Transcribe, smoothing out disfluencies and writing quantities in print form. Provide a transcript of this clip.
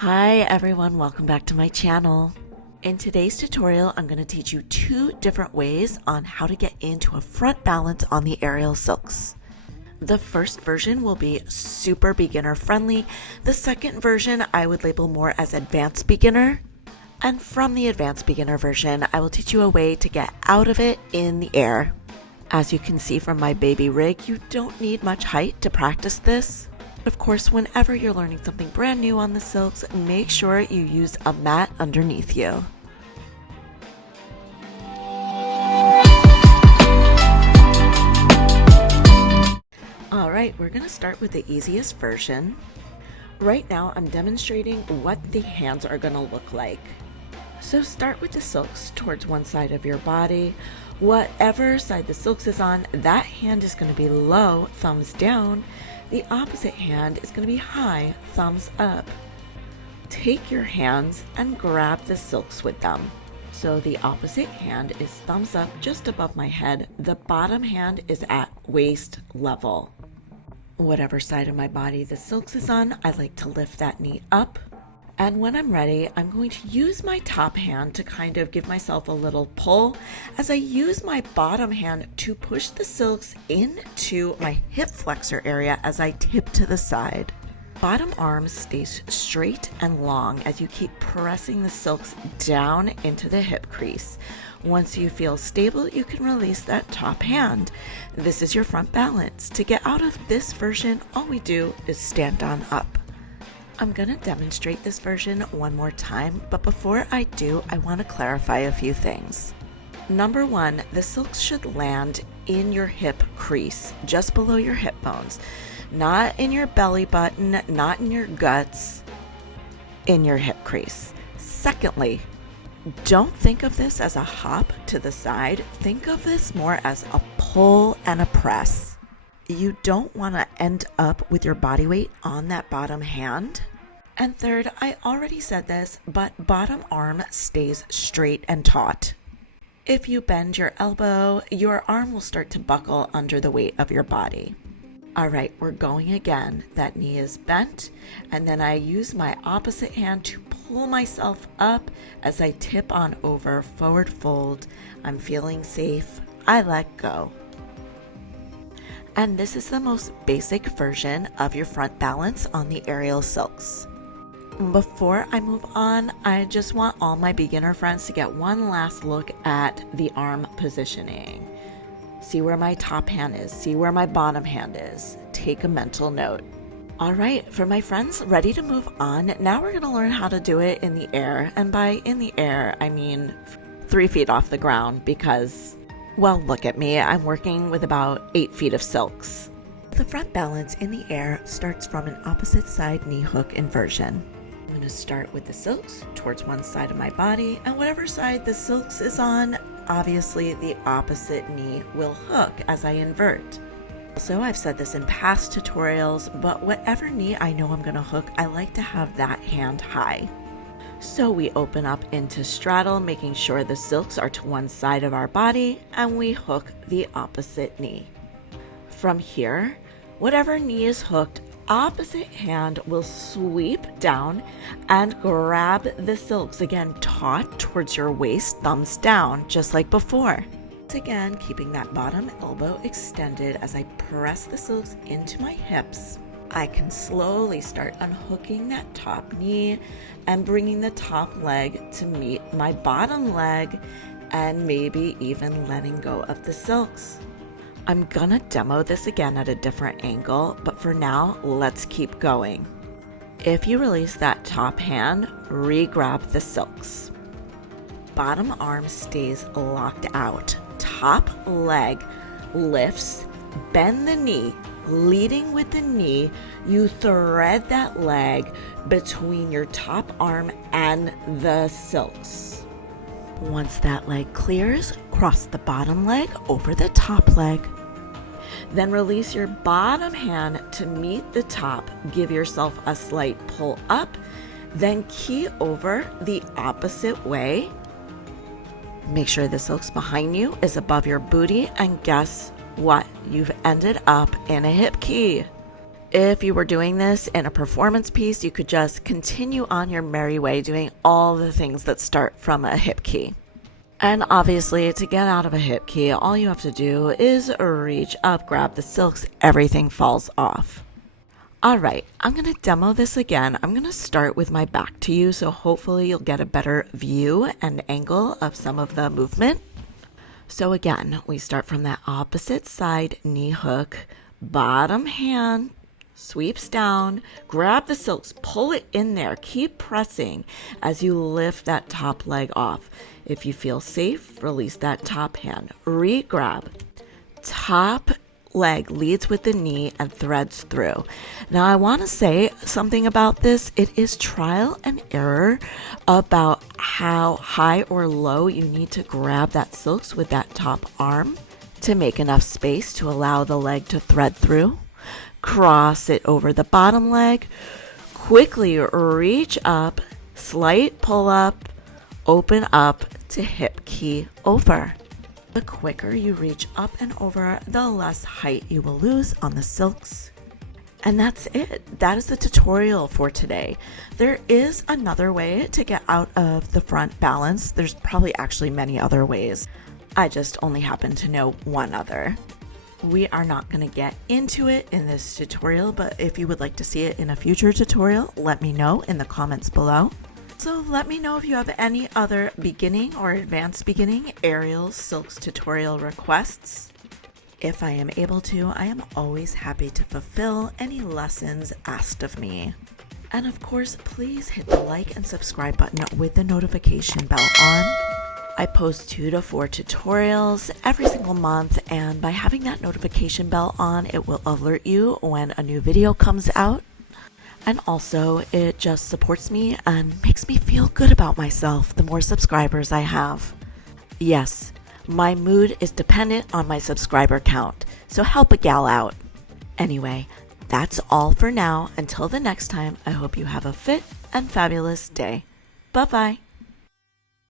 Hi everyone, welcome back to my channel. In today's tutorial, I'm going to teach you two different ways on how to get into a front balance on the aerial silks. The first version will be super beginner friendly. The second version I would label more as advanced beginner. And from the advanced beginner version, I will teach you a way to get out of it in the air. As you can see from my baby rig, you don't need much height to practice this. Of course, whenever you're learning something brand new on the silks, make sure you use a mat underneath you. Alright, we're going to start with the easiest version. Right now, I'm demonstrating what the hands are going to look like. So start with the silks towards one side of your body. Whatever side the silks is on, that hand is going to be low, thumbs down. The opposite hand is going to be high, thumbs up. Take your hands and grab the silks with them. So the opposite hand is thumbs up just above my head. The bottom hand is at waist level. Whatever side of my body the silks is on, I like to lift that knee up. And when I'm ready, I'm going to use my top hand to kind of give myself a little pull as I use my bottom hand to push the silks into my hip flexor area as I tip to the side. Bottom arm stays straight and long as you keep pressing the silks down into the hip crease. Once you feel stable, you can release that top hand. This is your front balance. To get out of this version, all we do is stand on up. I'm going to demonstrate this version one more time, but before I do, I want to clarify a few things. Number one, the silks should land in your hip crease, just below your hip bones. Not in your belly button, not in your guts, in your hip crease. Secondly, don't think of this as a hop to the side. Think of this more as a pull and a press. You don't want to end up with your body weight on that bottom hand. And third, I already said this, but bottom arm stays straight and taut. If you bend your elbow, your arm will start to buckle under the weight of your body. All right, we're going again. That knee is bent, and then I use my opposite hand to pull myself up as I tip on over, forward fold. I'm feeling safe. I let go. And this is the most basic version of your front balance on the aerial silks. Before I move on, I just want all my beginner friends to get one last look at the arm positioning. See where my top hand is, see where my bottom hand is. Take a mental note. All right, for my friends ready to move on, now we're gonna learn how to do it in the air. And by in the air, I mean 3 feet off the ground because, well, look at me, I'm working with about 8 feet of silks. The front balance in the air starts from an opposite side knee hook inversion. I'm going to start with the silks towards one side of my body, and whatever side the silks is on, obviously the opposite knee will hook as I invert. Also, I've said this in past tutorials, but whatever knee I know I'm going to hook, I like to have that hand high. So we open up into straddle, making sure the silks are to one side of our body, and we hook the opposite knee. From here, whatever knee is hooked, opposite hand will sweep down and grab the silks, again taut towards your waist, thumbs down, just like before. Again, keeping that bottom elbow extended as I press the silks into my hips. I can slowly start unhooking that top knee and bringing the top leg to meet my bottom leg and maybe even letting go of the silks. I'm gonna demo this again at a different angle, but for now, let's keep going. If you release that top hand, re-grab the silks. Bottom arm stays locked out. Top leg lifts, bend the knee. Leading with the knee, you thread that leg between your top arm and the silks. Once that leg clears, cross the bottom leg over the top leg. Then release your bottom hand to meet the top. Give yourself a slight pull up, then key over the opposite way. Make sure the silks behind you is above your booty, and guess what? You've ended up in a hip key. If you were doing this in a performance piece, you could just continue on your merry way doing all the things that start from a hip key. And obviously, to get out of a hip key, all you have to do is reach up, grab the silks, everything falls off. Alright, I'm going to demo this again. I'm going to start with my back to you, so hopefully you'll get a better view and angle of some of the movement. So again, we start from that opposite side knee hook, bottom hand sweeps down, grab the silks, pull it in there, keep pressing as you lift that top leg off. If you feel safe, release that top hand, re-grab. Top leg leads with the knee and threads through. Now I want to say something about this. It is trial and error about how high or low you need to grab that silks with that top arm to make enough space to allow the leg to thread through. Cross it over the bottom leg, quickly reach up, slight pull up, open up to hip key over. The quicker you reach up and over, the less height you will lose on the silks. And that's it. That is the tutorial for today. There is another way to get out of the front balance. There's probably actually many other ways. I just only happen to know one other. We are not going to get into it in this tutorial, but if you would like to see it in a future tutorial, let me know in the comments below. So let me know if you have any other beginning or advanced beginning aerial silks tutorial requests. If I am able to, I am always happy to fulfill any lessons asked of me. And of course, please hit the like and subscribe button with the notification bell on. I post 2 to 4 tutorials every single month, and by having that notification bell on, it will alert you when a new video comes out. And also, it just supports me and makes me feel good about myself the more subscribers I have. Yes, my mood is dependent on my subscriber count, so help a gal out. Anyway, that's all for now. Until the next time, I hope you have a fit and fabulous day. Bye-bye.